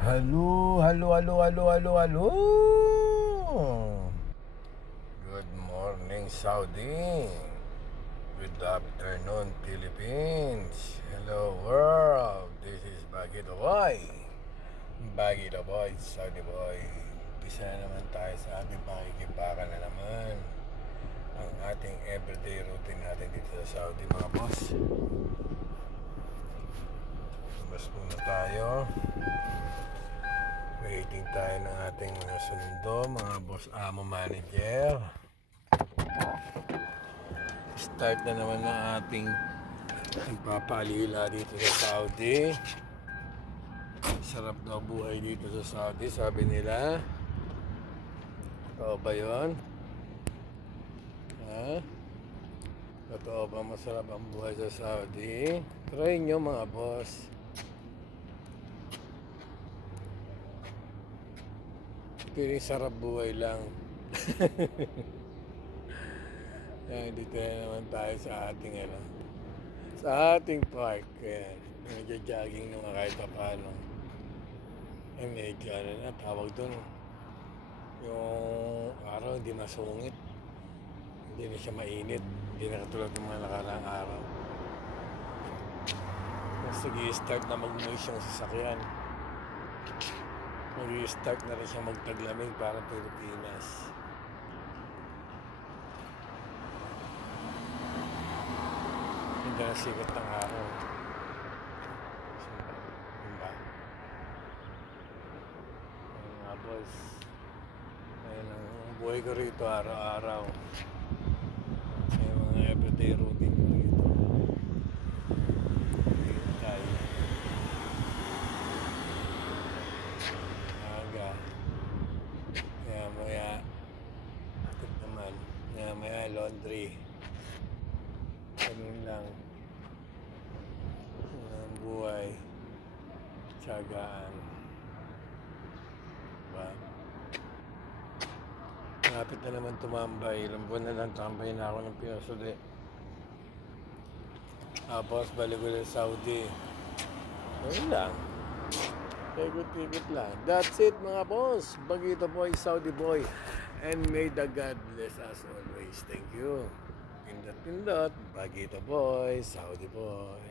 Halo, halo, halo, halo, halo, halo. Good morning, Saudi. Good afternoon, Philippines. Hello, world. This is Baggy the Boy. Baggy the Boy, Saudi Boy. Isa na naman tayo sa ating pakikipakan na naman. Ang ating everyday routine natin dito sa Saudi, mga boss. Labas muna tayo. Waiting tayo ng ating mga sundo, mga boss, amo, manager. Start na naman ng ating nagpapalila dito sa Saudi. Sarap daw buhay dito sa Saudi, sabi nila. Totoo ba yun? Ha? Totoo ba masarap ang buhay sa Saudi? Try nyo, mga boss. Piling sarap buhay lang. Yan, dito na naman tayo sa ating sa ating park. Ayan, nagja-jogging nung kahit pa paano. Eh, medyo na tawag doon. Yung araw hindi masungit. Hindi na siya mainit. Hindi na katulad ng mga nakaraang araw. Mas nag-i-start na mag-moist yung sasakyan. Mag-i-start na rin siya magtaglamig para Pilipinas. Hindi na sikat ng araw. Diba? Ayun nga, boys. Ayun ang buhay ko rito araw-araw. Ayun mga everyday routine ko rito. Ayun tayo. Maya atit naman maya laundry, ganun lang ang buhay, tiyagaan, diba? Malapit na naman tumambay, ilang buwan na lang tambay na ako ng pinasuli. Tapos balik ulit sa Saudi, ayun lang. Ikot-ikot lang. That's it, mga boss. Baggy the Boy, Saudi Boy. And may the God bless us always. Thank you. Pindot-pindot. Baggy the Boy, Saudi Boy.